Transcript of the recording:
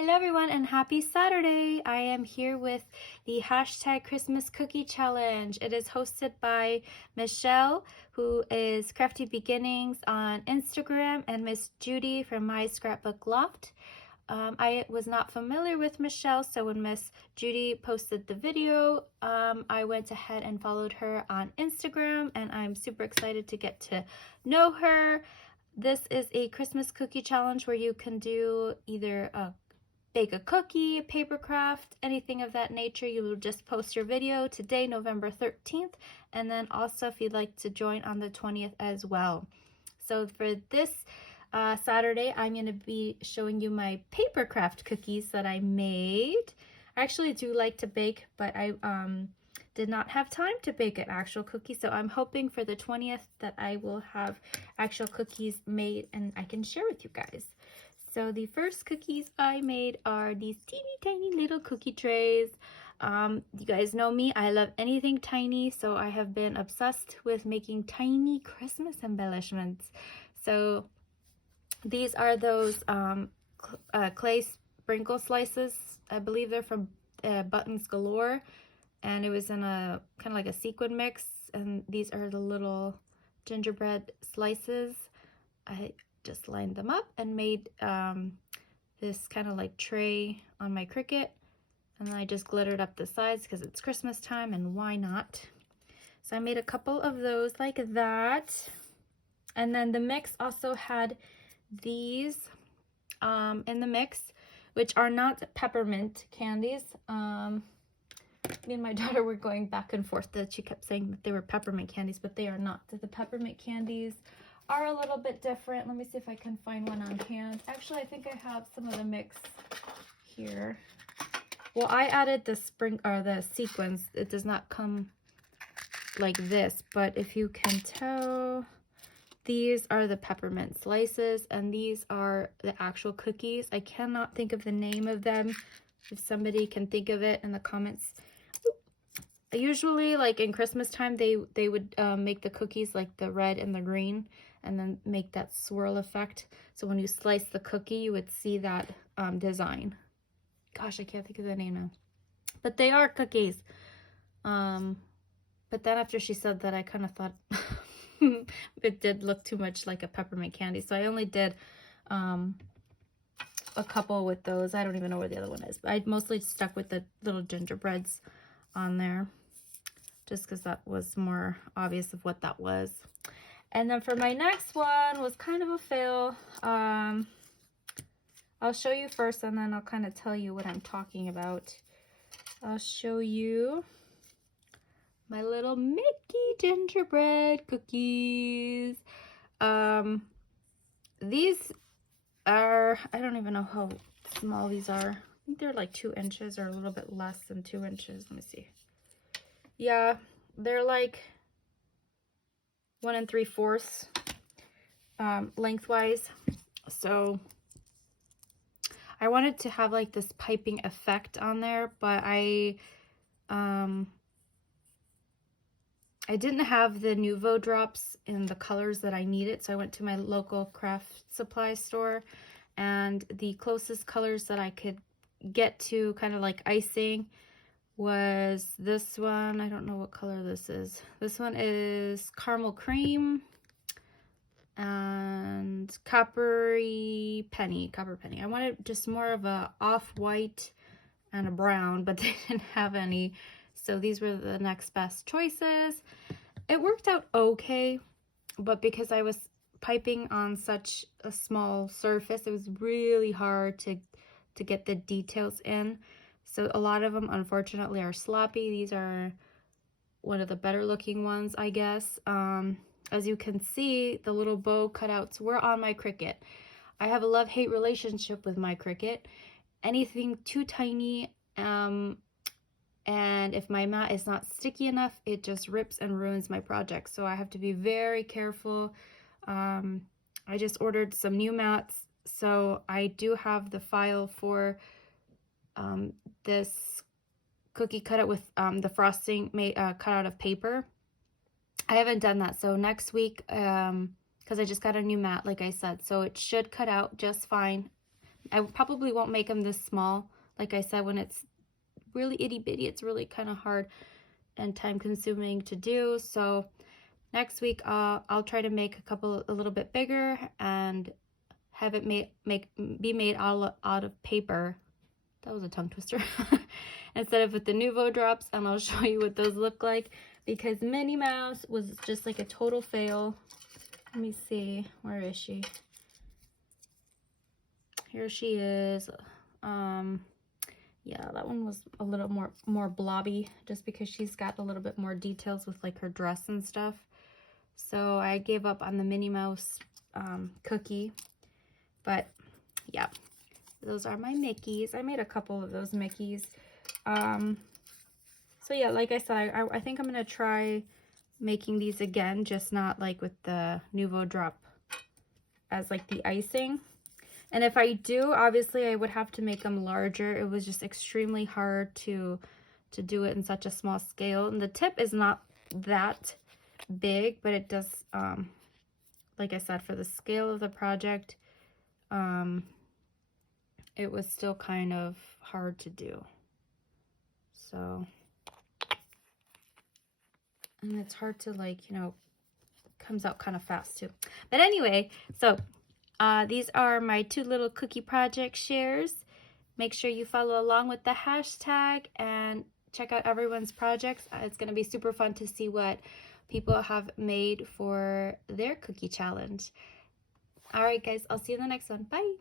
Hello everyone and happy Saturday! I am here with the hashtag Christmas Cookie Challenge. It is hosted by Michelle, who is Crafty Beginnings on Instagram, and Miss Judy from My Scrapbook Loft. I was not familiar with Michelle, so when Miss Judy posted the video, I went ahead and followed her on Instagram, and I'm super excited to get to know her. This is a Christmas cookie challenge where you can do either bake a cookie, paper craft, anything of that nature. You will just post your video today, November 13th, and then also if you'd like to join on the 20th as well. So for this Saturday, I'm going to be showing you my paper craft cookies that I made. I actually do like to bake, but I did not have time to bake an actual cookie, so I'm hoping for the 20th that I will have actual cookies made and I can share with you guys. So the first cookies I made are these teeny tiny little cookie trays. You guys know me, I love anything tiny, so I have been obsessed with making tiny Christmas embellishments. So these are those clay sprinkle slices. I believe they're from Buttons Galore, and it was in a kind of like a sequin mix, and these are the little gingerbread slices. I just lined them up and made this kind of like tray on my Cricut, and then I just glittered up the sides because it's Christmas time and why not. So I made a couple of those like that, and then the mix also had these in the mix, which are not peppermint candies. Me and my daughter were going back and forth that she kept saying that they were peppermint candies, but they are not. The peppermint candies are a little bit different. Let me see if I can find one on hand. Actually, I think I have some of the mix here. Well, I added the the sequins. It does not come like this, but if you can tell, these are the peppermint slices, and these are the actual cookies. I cannot think of the name of them. If somebody can think of it in the comments. Usually, like in Christmas time, they would make the cookies like the red and the green, and then make that swirl effect. So when you slice the cookie, you would see that design. Gosh, I can't think of the name now. But they are cookies. But then after she said that, I kind of thought it did look too much like a peppermint candy. So I only did a couple with those. I don't even know where the other one is. But I mostly stuck with the little gingerbreads on there, just because that was more obvious of what that was. And then for my next one was kind of a fail. I'll show you first, and then I'll kind of tell you what I'm talking about. I'll show you my little Mickey gingerbread cookies. These are, I don't even know how small these are. I think they're like 2 inches or a little bit less than 2 inches. Let me see. Yeah, they're like 1 3/4 lengthwise. So I wanted to have like this piping effect on there, but I didn't have the Nuvo drops in the colors that I needed, so I went to my local craft supply store, and the closest colors that I could get to kind of like icing was this one. I don't know what color this is. This one is caramel cream and copper penny. I wanted just more of a off-white and a brown, but they didn't have any, so these were the next best choices. It worked out okay, but because I was piping on such a small surface, it was really hard to get the details in. So a lot of them, unfortunately, are sloppy. These are one of the better looking ones, I guess. As you can see, the little bow cutouts were on my Cricut. I have a love-hate relationship with my Cricut. Anything too tiny, and if my mat is not sticky enough, it just rips and ruins my project. So I have to be very careful. I just ordered some new mats, so I do have the file for this cookie cutout with the frosting made cut out of paper. I haven't done that, so next week, because I just got a new mat, like I said, so it should cut out just fine. I probably won't make them this small. Like I said, when it's really itty bitty, it's really kind of hard and time consuming to do. So next week I'll try to make a couple a little bit bigger and have it be made all out of paper. That was a tongue twister. Instead of with the Nuvo drops, and I'll show you what those look like, because Minnie Mouse was just like a total fail. Let me see, where is she? Here she is. Yeah, that one was a little more blobby, just because she's got a little bit more details with like her dress and stuff. So I gave up on the Minnie Mouse cookie. But yeah, those are my Mickeys. I made a couple of those Mickeys. So yeah, like I said, I think I'm gonna try making these again, just not like with the Nuvo drop as like the icing. And if I do, obviously I would have to make them larger. It was just extremely hard to do it in such a small scale. And the tip is not that big, but it does, like I said, for the scale of the project, it was still kind of hard to do. So, and it's hard to, like, you know, comes out kind of fast too. But anyway, so these are my 2 little cookie project shares. Make sure you follow along with the hashtag and check out everyone's projects. It's going to be super fun to see what people have made for their cookie challenge. All right, guys, I'll see you in the next one. Bye.